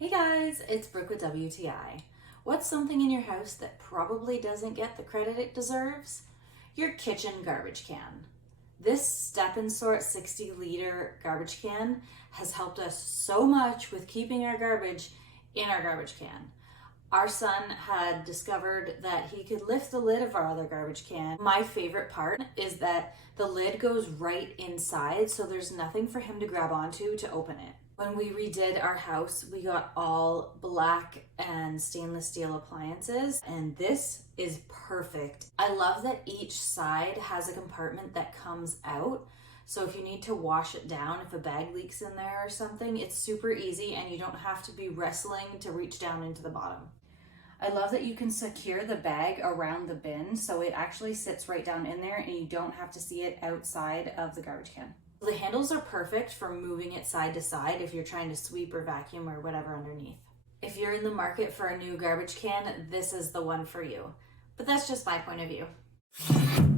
Hey guys, it's Brooke with WTI. What's something in your house that probably doesn't get the credit it deserves? Your kitchen garbage can. This Step & Sort 60-liter garbage can has helped us so much with keeping our garbage in our garbage can. Our son had discovered that he could lift the lid of our other garbage can. My favorite part is that the lid goes right inside, so there's nothing for him to grab onto to open it. When we redid our house, we got all black and stainless steel appliances, and this is perfect. I love that each side has a compartment that comes out. So if you need to wash it down, if a bag leaks in there or something, it's super easy and you don't have to be wrestling to reach down into the bottom. I love that you can secure the bag around the bin so it actually sits right down in there and you don't have to see it outside of the garbage can. The handles are perfect for moving it side to side if you're trying to sweep or vacuum or whatever underneath. If you're in the market for a new garbage can, this is the one for you. But that's just my point of view.